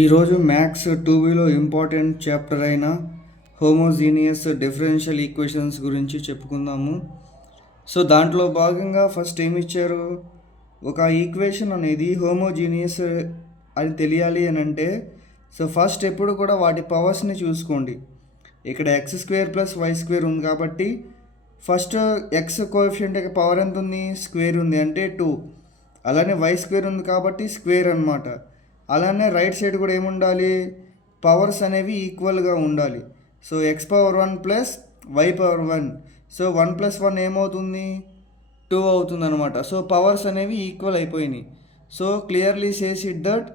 ఈరోజు maths 2Bలో important chapter అయిన homogeneous differential equations గురించి చెప్పుకుందాము. సో దాంట్లో భాగంగా ఫస్ట్ ఏమి ఇచ్చారు, ఒక ఈక్వేషన్ అనేది హోమోజీనియస్ అని తెలియాలి అని అంటే సో ఫస్ట్ ఎప్పుడు కూడా వాటి పవర్స్ని చూసుకోండి. ఇక్కడ x² + y² ఉంది కాబట్టి ఫస్ట్ x కోఎఫిషియంట్ యొక్క పవర్ ఎంత ఉంది, స్క్వేర్ ఉంది అంటే 2. అలానే y² ఉంది కాబట్టి స్క్వేర్ అనమాట. అలానే రైట్ సైడ్ కూడా ఏముండాలి, పవర్స్ అనేవి ఈక్వల్గా ఉండాలి. So x⁴1 + y⁴1. సో 1 + 1 ఏమవుతుంది, 2 అవుతుంది అనమాట. సో పవర్స్ అనేవి ఈక్వల్ అయిపోయినాయి. So clearly says it that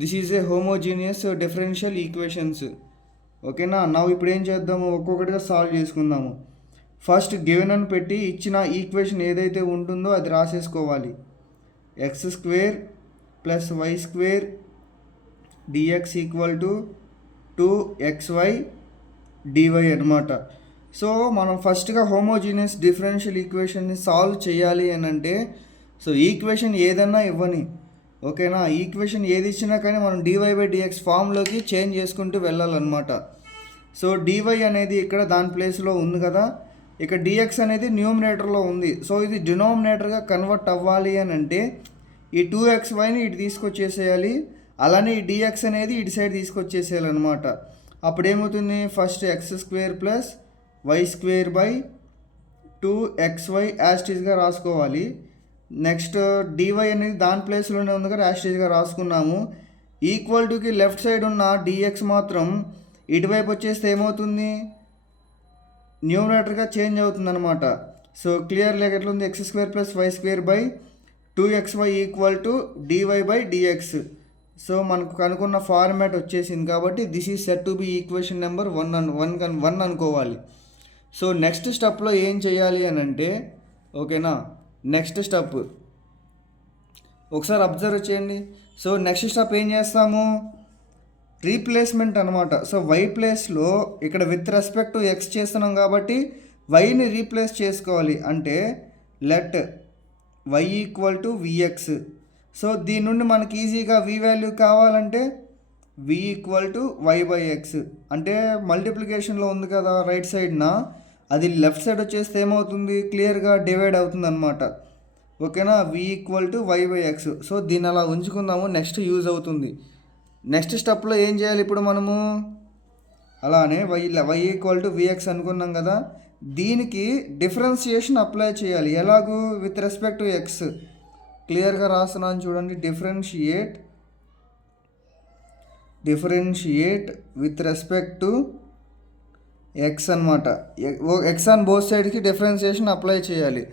this is a homogeneous differential equations. ఓకేనా. నా ఇప్పుడు ఏం చేద్దాము, ఒక్కొక్కటిగా సాల్వ్ చేసుకుందాము. ఫస్ట్ గివెన్ అని పెట్టి ఇచ్చిన ఈక్వేషన్ ఏదైతే ఉంటుందో అది రాసేసుకోవాలి. x² + y² dx = 2xy dy అనమాట. సో మనం ఫస్ట్గా హోమోజీనియస్ డిఫరెన్షియల్ ఈక్వేషన్ని సాల్వ్ చేయాలి అని అంటే సో ఈక్వేషన్ ఏదన్నా ఇవ్వని, ఓకేనా, ఈక్వేషన్ ఏది ఇచ్చినా కానీ మనం dy/dx ఫామ్లోకి చేంజ్ చేసుకుంటూ వెళ్ళాలన్నమాట. సో dy అనేది ఇక్కడ దాని ప్లేస్లో ఉంది కదా, ఇక్కడ dx అనేది న్యూమినేటర్లో ఉంది. సో ఇది డినామినేటర్గా కన్వర్ట్ అవ్వాలి అని అంటే ఈ 2xyని ఇటు తీసుకొచ్చేసేయాలి, అలానే ఈ dx అనేది ఇటు సైడ్ తీసుకొచ్చేసేయాలన్నమాట. అప్పుడు ఏమవుతుంది, ఫస్ట్ x² + y² / 2xy యాస్టీస్గా రాసుకోవాలి. నెక్స్ట్ dy అనేది దాని ప్లేస్లోనే ఉంది కదా, యాస్టీస్గా రాసుకున్నాము. ఈక్వల్ టుకి లెఫ్ట్ సైడ్ ఉన్న dx మాత్రం ఇటువైపు వచ్చేస్తే ఏమవుతుంది, న్యూమినేటర్గా చేంజ్ అవుతుంది అనమాట. సో క్లియర్లీ ఎట్లుంది, x² + y² / 2xy = dy/dx. So మనకు కనుక్కున్న ఫార్మాట్ వచ్చేసింది కాబట్టి this is set to be equation number 1 అనుకోవాలి. సో నెక్స్ట్ స్టెప్లో ఏం చేయాలి అని అంటే, ఓకేనా, నెక్స్ట్ స్టెప్ ఒకసారి అబ్జర్వ్ చేయండి. సో నెక్స్ట్ స్టెప్ ఏం చేస్తాము, రీప్లేస్మెంట్ అనమాట. సో y ప్లేస్లో ఇక్కడ విత్ రెస్పెక్ట్ టు x చేస్తున్నాం కాబట్టి yని రీప్లేస్ చేసుకోవాలి. అంటే లెట్ y = vx. సో దీని నుండి మనకి ఈజీగా v వాల్యూ కావాలంటే v = y/x. అంటే మల్టిప్లికేషన్లో ఉంది కదా రైట్ సైడ్న, అది లెఫ్ట్ సైడ్ వచ్చేస్తే ఏమవుతుంది, క్లియర్గా డివైడ్ అవుతుంది అనమాట. ఓకేనా, v = y/x. సో దీన్ని అలా ఉంచుకుందాము, నెక్స్ట్ యూజ్ అవుతుంది. నెక్స్ట్ స్టెప్లో ఏం చేయాలి ఇప్పుడు మనము, అలానే y = vx అనుకున్నాం కదా, దీనికి డిఫరెన్షియేషన్ అప్లై చేయాలి. ఎలాగూ, విత్ రెస్పెక్ట్ టు x. క్లియర్గా రాస్తున్నాను చూడండి, differentiate with respect to x అనమాట. x ఆన్ బోత్ సైడ్కి డిఫరెన్షియేషన్ అప్లై చేయాలి.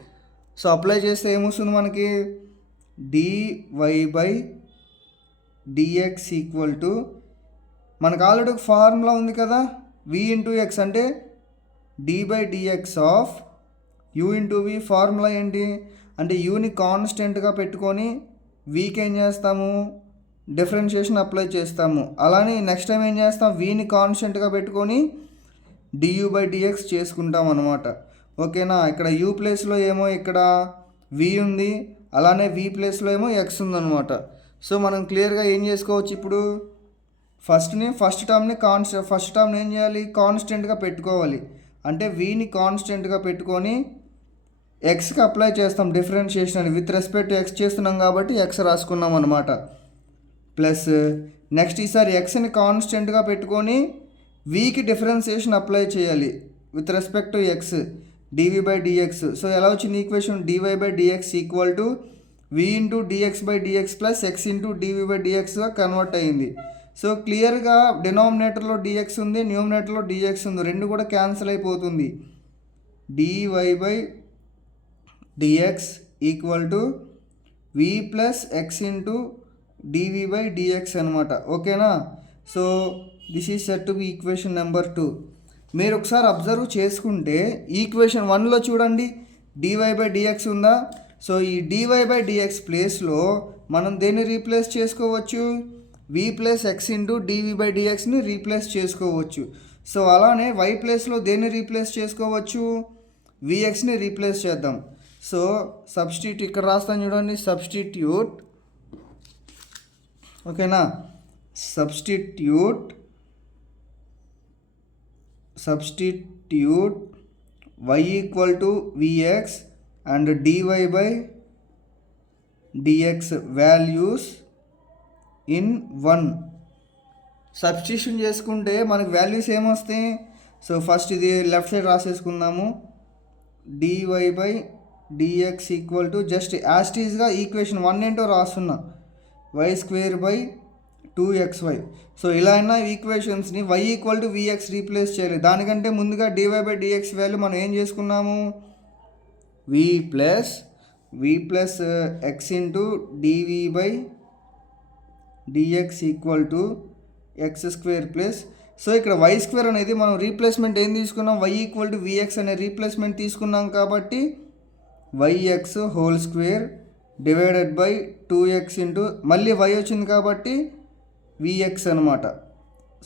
సో అప్లై చేస్తే ఏమొస్తుంది మనకి, dy/dx = మనకు ఆల్రెడీ ఒక ఫార్ములా ఉంది కదా, v × x అంటే d/dx of u × v. Formula ఏంటి అంటే యూని కాన్స్టెంట్గా పెట్టుకొని వీకి ఏం చేస్తాము, డిఫరెన్షియేషన్ అప్లై చేస్తాము. అలానే నెక్స్ట్ టైం ఏం చేస్తాం, వీని కాన్స్టెంట్గా పెట్టుకొని du/dx చేసుకుంటాం అనమాట. ఓకేనా. ఇక్కడ u ప్లేస్లో ఏమో ఇక్కడ v ఉంది, అలానే v ప్లేస్లో ఏమో x ఉందన్నమాట. సో మనం క్లియర్గా ఏం చేసుకోవచ్చు, ఇప్పుడు ఫస్ట్ టర్మ్ని ఏం చేయాలి, కాన్స్టెంట్గా పెట్టుకోవాలి. అంటే వీని కాన్స్టెంట్గా పెట్టుకొని ఎక్స్కి అప్లై చేస్తాం డిఫరెన్షియేషన్ అని. విత్ రెస్పెక్ట్ టు ఎక్స్ చేస్తున్నాం కాబట్టి ఎక్స్ రాసుకున్నాం అనమాట. ప్లస్ నెక్స్ట్ ఈసారి ఎక్స్ని కాన్స్టెంట్గా పెట్టుకొని వీకి డిఫరెన్షియేషన్ అప్లై చేయాలి with respect to X, dv/dx. So ఎలా వచ్చింది equation, dy/dx = v × dx/dx + x × dv/dxగా కన్వర్ట్ అయింది. సో క్లియర్గా డినామినేటర్లో dx ఉంది, న్యూమినేటర్లో dx ఉంది, రెండు కూడా క్యాన్సిల్ అయిపోతుంది. dy/dx = v + x × dv/dx అనమాట. ఓకేనా. So this is set to be equation number 2. మీరు ఒకసారి అబ్జర్వ్ చేసుకుంటే ఈక్వేషన్ 1లో చూడండి dy/dx ఉందా. సో ఈ dy/dx ప్లేస్లో మనం దేన్ని రీప్లేస్ చేసుకోవచ్చు, v + x × dv/dxని రీప్లేస్ చేసుకోవచ్చు. సో అలానే y ప్లేస్లో దేన్ని రీప్లేస్ చేసుకోవచ్చు, vxని రీప్లేస్ చేద్దాం. సో సబ్స్టిట్యూట్ ఇక్కడ రాస్తాను చూడండి, సబ్స్టిట్యూట్, ఓకేనా, substitute y equal to vx and dy by dx values in 1. Substitution చేసుకుంటే మనకు వాల్యూస్ ఏమొస్తాయి? సో ఫస్ట్ ఇది లెఫ్ట్ సైడ్ రాసేసుకుందాము. dy by dx equal to just యాస్టీస్గా ఈక్వేషన్ 1 ఏంటో రాస్తున్నా, y² by 2xy. సో ఇలా అయినా ఈక్వేషన్స్ని y equal to vx replace చేయాలి. దానికంటే ముందుగా dy by dx వాల్యూ మనం ఏం చేసుకున్నాము? v plus x into dv by dx equal to x² plus, so ఇక్కడ y² అనేది మనం రీప్లేస్మెంట్ ఏం తీసుకున్నాం? y ఈక్వల్ టు vx అనే రీప్లేస్మెంట్ తీసుకున్నాం కాబట్టి yx whole square divided by 2x into మళ్ళీ y వచ్చింది కాబట్టి vx అనమాట.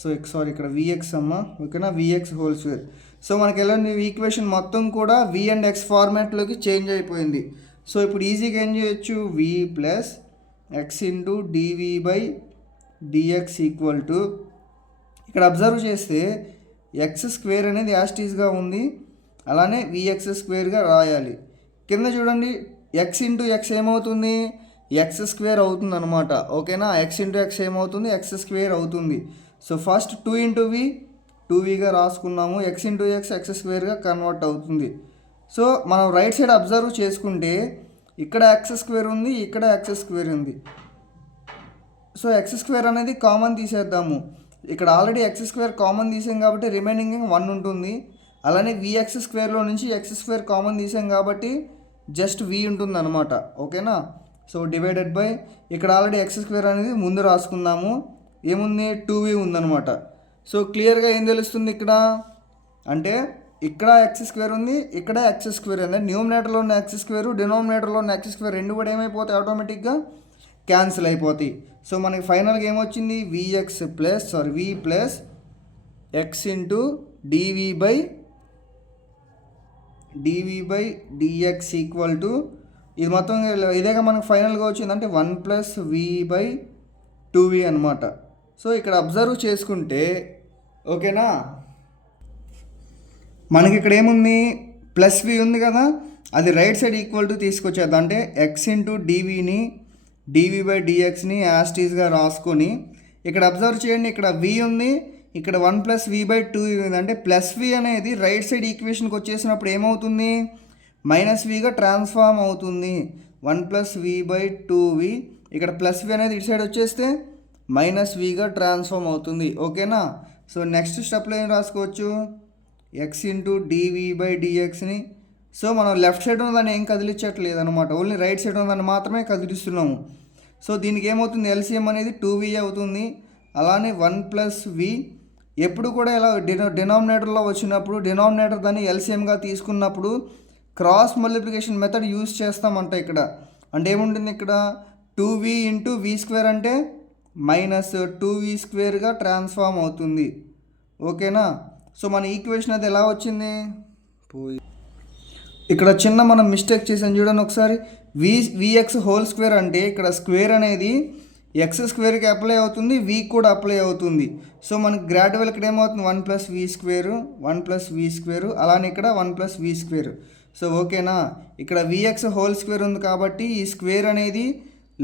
సో ఇక్కడ vx అమ్మా, ఓకేనా, vx హోల్ స్క్వేర్. సో మనకి ఎలా ఈక్వేషన్ మొత్తం కూడా v అండ్ x ఫార్మాట్లోకి చేంజ్ అయిపోయింది. సో ఇప్పుడు ఈజీగా ఏం చేయొచ్చు? v plus x into dv by dx equal to, ఇక్కడ అబ్జర్వ్ చేస్తే x² అనేది యాస్టీస్గా ఉంది, అలానే vx² రాయాలి. కింద చూడండి, x ఇంటూ x ఏమవుతుంది? x² అవుతుంది అనమాట, ఓకేనా. x ఇంటూ x ఏమవుతుంది? x² అవుతుంది. So first 2 into v 2vగా రాసుకున్నాము, x into x x² convert అవుతుంది. సో మనం రైట్ సైడ్ అబ్జర్వ్ చేసుకుంటే ఇక్కడ x² ఉంది, ఇక్కడ x² ఉంది. సో x² అనేది కామన్ తీసేద్దాము. ఇక్కడ ఆల్రెడీ x² కామన్ తీసాం కాబట్టి రిమైనింగ్ 1 ఉంటుంది. అలానే vx² నుంచి x² కామన్ తీసాం కాబట్టి జస్ట్ v ఉంటుంది అనమాట, ఓకేనా. సో డివైడెడ్ బై ఇక్కడ ఆల్రెడీ x² అనేది ముందు రాసుకుందాము, ఏముంది? 2v ఉందన్నమాట. సో క్లియర్గా ఏం తెలుస్తుంది ఇక్కడ అంటే, ఇక్కడ x² ఉంది, ఇక్కడ x² ఉంది. న్యూమినేటర్లో ఉన్న x² డినామినేటర్లో ఉన్న x² రెండు కూడా ఏమైపోతాయి? ఆటోమేటిక్గా క్యాన్సిల్ అయిపోతాయి. సో మనకి ఫైనల్గా ఏమొచ్చింది? v plus x into dv by dx equal to, ఇది మొత్తం ఇదేగా మనకు ఫైనల్గా వచ్చింది అంటే 1 ప్లస్ v బై 2v అనమాట. సో ఇక్కడ అబ్జర్వ్ చేసుకుంటే, ఓకేనా, మనకి ఇక్కడ ఏముంది? ప్లస్ v ఉంది కదా, అది రైట్ సైడ్ ఈక్వల్ టు తీసుకొచ్చేద్దాం. అంటే x ఇంటూ dvని dv బై dxని యాస్టీస్గా రాసుకొని, ఇక్కడ అబ్జర్వ్ చేయండి, ఇక్కడ v ఉంది, ఇక్కడ 1 ప్లస్ v బై 2 ఉంది. అంటే ప్లస్ v అనేది రైట్ సైడ్ ఈక్వేషన్కి వచ్చేసినప్పుడు ఏమవుతుంది? మైనస్ vగా ట్రాన్స్ఫార్మ్ అవుతుంది. 1 ప్లస్ v బై 2v, ఇక్కడ ప్లస్ v అనేది ఇటు సైడ్ వచ్చేస్తే మైనస్ vగా ట్రాన్స్ఫార్మ్ అవుతుంది, ఓకేనా. సో నెక్స్ట్ స్టెప్లో ఏం రాసుకోవచ్చు? x ఇంటూ dv బై dxని, సో మనం లెఫ్ట్ సైడ్ ఉన్నదాన్ని ఏం కదిలించట్లేదు అనమాట, ఓన్లీ రైట్ సైడ్ ఉన్నదాన్ని మాత్రమే కదిలిస్తున్నాము. సో దీనికి ఏమవుతుంది? ఎల్సిఎం అనేది 2v అవుతుంది. అలానే 1 ప్లస్ v ఎప్పుడు కూడా ఇలా డినామినేటర్లో వచ్చినప్పుడు డినామినేటర్ దాన్ని ఎల్సిఎంగా తీసుకున్నప్పుడు క్రాస్ మల్టిప్లికేషన్ మెథడ్ యూజ్ చేస్తామంట ఇక్కడ. అంటే ఏముంటుంది ఇక్కడ? 2v ఇంటూ v² అంటే మైనస్ 2v² ట్రాన్స్ఫార్మ్ అవుతుంది, ఓకేనా. సో మన ఈక్వేషన్ అది ఎలా వచ్చింది? ఇక్కడ చిన్న మనం మిస్టేక్ చేసాం చూడండి ఒకసారి. vx హోల్ స్క్వేర్ అంటే ఇక్కడ స్క్వేర్ అనేది x²కి అప్లై అవుతుంది, v కూడా అప్లై అవుతుంది. సో మనకి గ్రాడ్యువల్ ఇక్కడ ఏమవుతుంది? 1 ప్లస్ v², అలానే ఇక్కడ 1 ప్లస్ v². సో ఓకేనా, ఇక్కడ vx హోల్ స్క్వేర్ ఉంది కాబట్టి ఈ స్క్వేర్ అనేది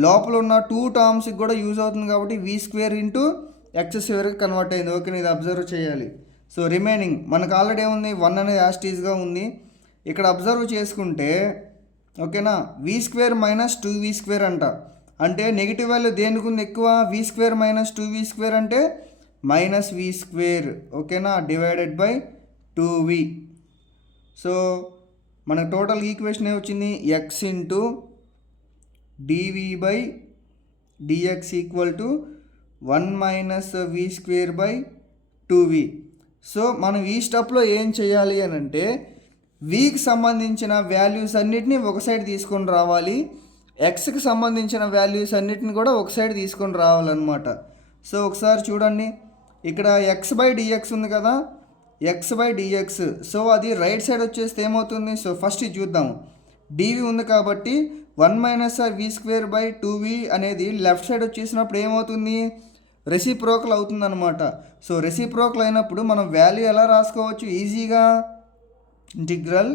లోపల ఉన్న 2 టర్మ్స్కి కూడా యూజ్ అవుతుంది కాబట్టి v² ఇంటూ x² కన్వర్ట్ అయింది, ఓకేనా. ఇది అబ్జర్వ్ చేయాలి. సో రిమైనింగ్ మనకు ఆల్రెడీ ఏముంది? 1 అనేది యాస్టీస్గా ఉంది. ఇక్కడ అబ్జర్వ్ చేసుకుంటే, ఓకేనా, v² మైనస్ 2v² అంట. అంటే నెగిటివ్ వాల్యూ దేనికి ఉంది ఎక్కువ? v² మైనస్ 2v² అంటే మైనస్ v², ఓకేనా, డివైడెడ్ బై 2v. సో మనకు టోటల్ ఈక్వేషన్ ఏమొచ్చింది? x into dv by dx equal to 1 minus v² by 2v. So మనం ఈ స్టెప్లో ఏం చేయాలి అని అంటే, vకి సంబంధించిన వాల్యూస్ అన్నిటినీ ఒక సైడ్ తీసుకొని రావాలి, xకి సంబంధించిన వాల్యూస్ అన్నిటిని కూడా ఒక సైడ్ తీసుకొని రావాలన్నమాట. సో ఒకసారి చూడండి, ఇక్కడ x బై dx ఉంది కదా, x బై dx. సో అది రైట్ సైడ్ వచ్చేస్తే ఏమవుతుంది? సో ఫస్ట్ ఇది చూద్దాము. dv ఉంది కాబట్టి 1 మైనస్ v² బై 2v అనేది లెఫ్ట్ సైడ్ వచ్చేసినప్పుడు ఏమవుతుంది? రెసిప్రోకల్ అవుతుందన్నమాట. సో రెసిప్రోకల్ అయినప్పుడు మనం వాల్యూ ఎలా రాసుకోవచ్చు ఈజీగా, integral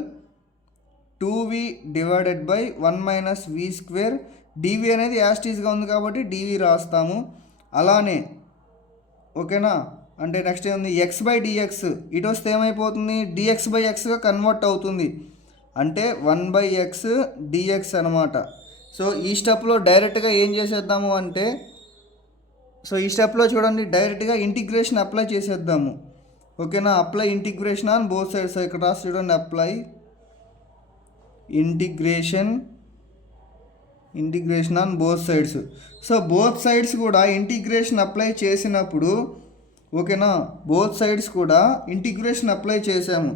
2v divided by 1 minus v square, DV అనేది యాస్టీస్గా ఉంది కాబట్టి డివి రాస్తాము. అలానే ఓకేనా, అంటే నెక్స్ట్ ఏముంది ఎక్స్ బై డిఎక్స్, ఇటు వస్తే ఏమైపోతుంది డిఎక్స్ బై ఎక్స్గా కన్వర్ట్ అవుతుంది, అంటే 1/x dx అనమాట. సో ఈ స్టెప్లో డైరెక్ట్గా ఏం చేసేద్దాము అంటే, సో ఈ స్టెప్లో చూడండి డైరెక్ట్గా ఇంటిగ్రేషన్ అప్లై చేసేద్దాము. ఓకేనా, apply integration on both sides. ఇక్కడ రాసి చూడండి, apply integration on both sides. So both sides కూడా ఇంటిగ్రేషన్ అప్లై చేసినప్పుడు, ఓకేనా, బోత్ సైడ్స్ కూడా ఇంటిగ్రేషన్ అప్లై చేసాము.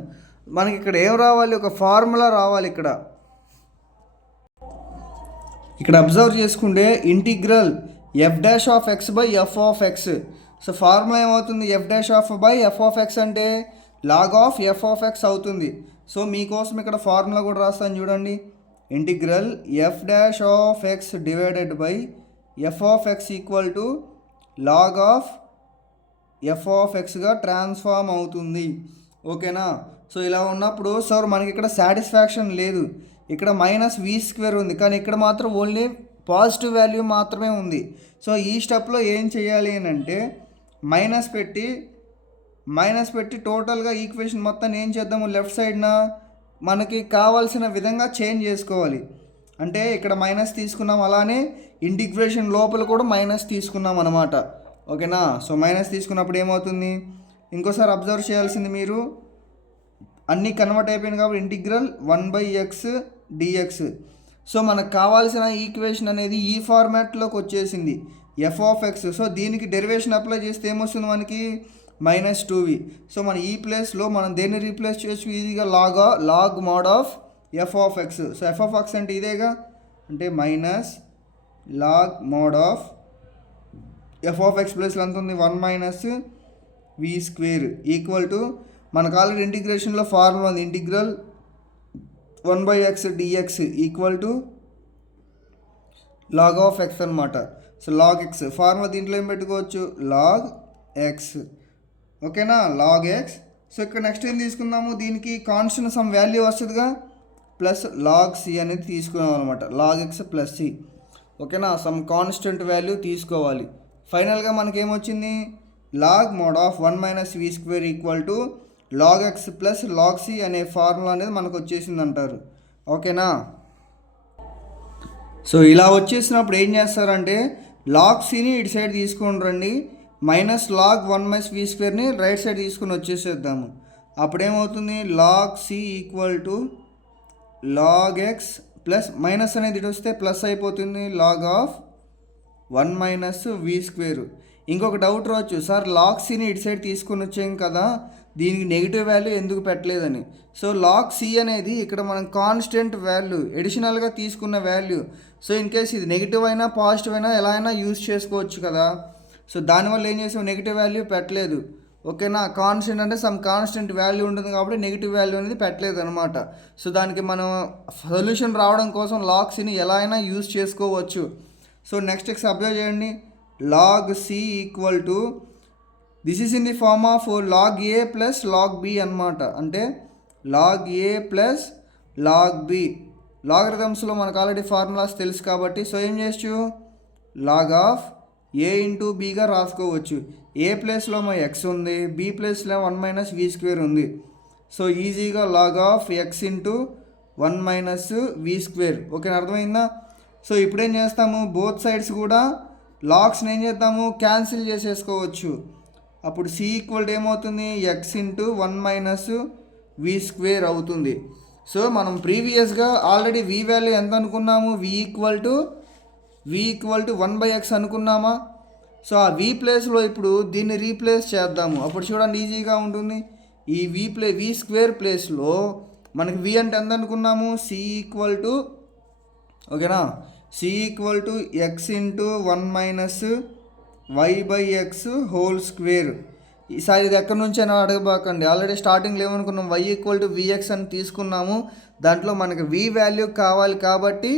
మనకి ఇక్కడ ఏం రావాలి, ఒక ఫార్ములా రావాలి. ఇక్కడ అబ్జర్వ్ చేసుకుంటే integral F dash of X by F of X. So formula ఏమవుతుంది, F dash of by F of X అంటే log of F of X అవుతుంది. సో మీకోసం ఇక్కడ ఫార్ములా కూడా రాస్తాను చూడండి, integral F dash of X divided by F of X equal to log of F of ఎక్స్గా transform అవుతుంది. ఓకేనా, సో ఇలా ఉన్నప్పుడు సార్ మనకి ఇక్కడ సాటిస్ఫాక్షన్ లేదు, ఇక్కడ మైనస్ వి స్క్వేర్ ఉంది, కానీ ఇక్కడ మాత్రం ఓన్లీ పాజిటివ్ వాల్యూ మాత్రమే ఉంది. సో ఈ స్టెప్లో ఏం చేయాలి అని అంటే మైనస్ పెట్టి టోటల్గా ఈక్వేషన్ మొత్తాన్ని ఏం చేద్దాము, లెఫ్ట్ సైడ్న మనకి కావాల్సిన విధంగా చేంజ్ చేసుకోవాలి. అంటే ఇక్కడ మైనస్ తీసుకున్నాం, అలానే ఇంటిగ్రేషన్ లోపల కూడా మైనస్ తీసుకున్నాం అనమాట. ఓకేనా, సో మైనస్ తీసుకున్నప్పుడు ఏమవుతుంది, ఇంకోసారి అబ్జర్వ్ చేయాల్సింది మీరు, అన్నీ కన్వర్ట్ అయిపోయింది కాబట్టి ఇంటిగ్రల్ 1/x dx. సో మనకు కావాల్సిన ఈక్వేషన్ అనేది ఈ ఫార్మాట్లోకి వచ్చేసింది, ఎఫ్ ఆఫ్ ఎక్స్. సో దీనికి డెరివేషన్ అప్లై చేస్తే ఏమొస్తుంది మనకి, -2v. సో మన ఈ ప్లేస్లో మనం దేన్ని రీప్లేస్ చేయొచ్చు ఈజీగా, log mod of F of X. So f of X అంటే ఇదేగా, అంటే minus log mod of F of x ప్లేస్లో ఎంత ఉంది, 1 minus we square equal to, మనకు ఆల్రెడీ ఇంటిగ్రేషన్లో ఫార్ములా ఉంది, integral 1/x dx equal to log of x అనమాట. సో లాగ్ ఎక్స్ ఫార్ములా దీంట్లో ఏం పెట్టుకోవచ్చు, లాగ్ ఎక్స్. ఓకేనా, లాగ్ ఎక్స్. సో ఇక్కడ నెక్స్ట్ ఏం తీసుకుందాము, దీనికి కాన్స్టెంట్ సమ్ వాల్యూ వస్తుందిగా, ప్లస్ లాగ్ సి అనేది తీసుకున్నాం అనమాట, లాగ్ ఎక్స్ ప్లస్ సి. ఓకేనా, సమ్ కాన్స్టెంట్ వాల్యూ తీసుకోవాలి. ఫైనల్గా మనకేమొచ్చింది, log mod of 1 minus we square equal to log X plus log C అనే ఫార్ములా అనేది మనకు వచ్చేసింది అంటారు. ఓకేనా, సో ఇలా వచ్చేసినప్పుడు ఏం చేస్తారంటే లాగ్ సిని ఇటు సైడ్ తీసుకొని రండి, మైనస్ లాగ్ 1 మైనస్ వి స్క్వేర్ని రైట్ సైడ్ తీసుకొని వచ్చేసేద్దాము. అప్పుడేమవుతుంది, log C equal to log X plus minus అనేది ఇటు వస్తే ప్లస్ అయిపోతుంది, log of 1 minus we square. ఇంకొక డౌట్ రావచ్చు, సార్ లాగ్ సిని ఇటు సైడ్ తీసుకొని వచ్చాం కదా, దీనికి నెగిటివ్ వాల్యూ ఎందుకు పెట్టలేదని. సో లాగ్ సి అనేది ఇక్కడ మనం కాన్స్టెంట్ వాల్యూ, ఎడిషనల్గా తీసుకున్న వాల్యూ. సో ఇన్ కేస్ ఇది నెగిటివ్ అయినా పాజిటివ్ అయినా ఎలా అయినా యూజ్ చేసుకోవచ్చు కదా. సో దానివల్ల ఏం చేసాం, నెగిటివ్ వాల్యూ పెట్టలేదు. ఓకేనా, కాన్స్టెంట్ అంటే సమ్ కాన్స్టెంట్ వాల్యూ ఉంటుంది కాబట్టి నెగిటివ్ వాల్యూ అనేది పెట్టలేదు అనమాట. సో దానికి మనం సొల్యూషన్ రావడం కోసం లాగ్ సిని ఎలా అయినా యూజ్ చేసుకోవచ్చు. సో నెక్స్ట్ అబ్జర్వ్ చేయండి, log C equal to, this is in the form of log a plus log b అనమాట. అంటే log a plus log b, లాగరిథమ్స్లో మనకు ఆల్రెడీ ఫార్ములాస్ తెలుసు కాబట్టి, సో ఏం చేయొచ్చు, లాగ్ ఆఫ్ ఏ ఇంటూ బిగా రాసుకోవచ్చు. ఏ ప్లేస్లో మా ఎక్స్ ఉంది, బి ప్లేస్లో 1 మైనస్ వి స్క్వేర్ ఉంది. సో ఈజీగా log of x into 1 minus we square. Okay, అర్థమైందా. సో ఇప్పుడేం చేస్తాము, బోత్ సైడ్స్ కూడా లాగ్స్ని ఏం చేద్దాము, క్యాన్సిల్ చేసేసుకోవచ్చు. అప్పుడు సి ఈక్వల్ టు ఏమవుతుంది, X into 1 minus V square అవుతుంది. సో మనం ప్రీవియస్గా ఆల్రెడీ వి వాల్యూ ఎంత అనుకున్నాము, వి ఈక్వల్ టు 1/x అనుకున్నామా. సో ఆ వి ప్లేస్లో ఇప్పుడు దీన్ని రీప్లేస్ చేద్దాము. అప్పుడు చూడండి ఈజీగా ఉంటుంది. ఈ వి స్క్వేర్ ప్లేస్లో మనకి వి అంటే ఎంత అనుకున్నాము, సి ఈక్వల్ టు, ఓకేనా, c equal to x into 1 minus y/x whole square. ఈసారి ఇది ఎక్కడి నుంచి అయినా అడగబాకండి, ఆల్రెడీ స్టార్టింగ్లో ఏమనుకున్నాం, y ఈక్వల్ టు vx అని తీసుకున్నాము. దాంట్లో మనకి v వాల్యూ కావాలి కాబట్టి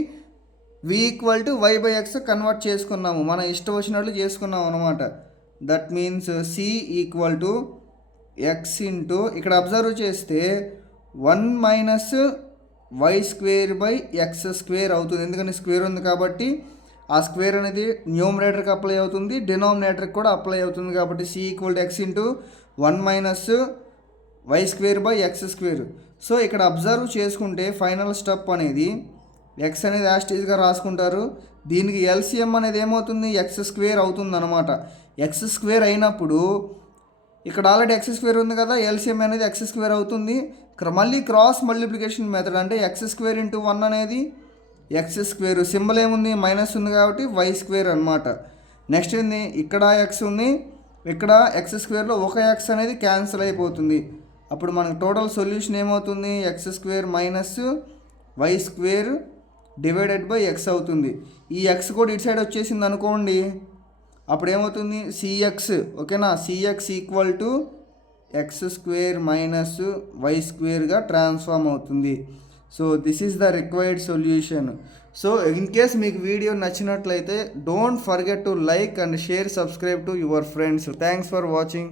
v equal to y/x convert చేసుకున్నాము, మన ఇష్టం వచ్చినట్లు చేసుకున్నాం అనమాట. That means c equal to x into ఇక్కడ అబ్జర్వ్ చేస్తే 1 minus y square by x square అవుతుంది. ఎందుకంటే స్క్వేర్ ఉంది కాబట్టి ఆ స్క్వేర్ అనేది న్యూమరేటర్కి అప్లై అవుతుంది, డినామినేటర్కి కూడా అప్లై అవుతుంది. కాబట్టి c equal to x into 1 minus y square by x square. So ఇక్కడ అబ్జర్వ్ చేసుకుంటే ఫైనల్ స్టెప్ అనేది ఎక్స్ అనేది యాస్టీజ్గా రాసుకుంటారు. దీనికి ఎల్సిఎం అనేది ఏమవుతుంది, ఎక్స్ స్క్వేర్ అవుతుంది అనమాట. ఎక్స్ స్క్వేర్ అయినప్పుడు ఇక్కడ ఆల్రెడీ ఎక్స్ స్క్వేర్ ఉంది కదా, ఎల్సిఎం అనేది ఎక్స్ స్క్వేర్ అవుతుంది. ఇక్కడ మళ్ళీ క్రాస్ మల్టిప్లికేషన్ మెథడ్ అంటే ఎక్స్ స్క్వేర్ ఇంటూ 1 అనేది ఎక్స్ స్క్వేర్, సింబల్ ఏముంది మైనస్ ఉంది కాబట్టి వై స్క్వేర్ అనమాట. నెక్స్ట్ ఏంది, ఇక్కడ ఎక్స్ ఉంది, ఇక్కడ ఎక్స్ స్క్వేర్లో ఒక ఎక్స్ అనేది క్యాన్సిల్ అయిపోతుంది. అప్పుడు మనకు టోటల్ సొల్యూషన్ ఏమవుతుంది, x square minus y square divided by x అవుతుంది. ఈ ఎక్స్ కూడా ఇటు సైడ్ వచ్చేసింది అనుకోండి, అప్పుడు ఏమవుతుంది సిఎక్స్. ఓకేనా, CX equal to X square minus Y స్క్వేర్గా ట్రాన్స్ఫార్మ్ అవుతుంది. So this is the required solution. So in case మీకు వీడియో నచ్చినట్లయితే don't forget to like and share, subscribe to your friends. Thanks for watching.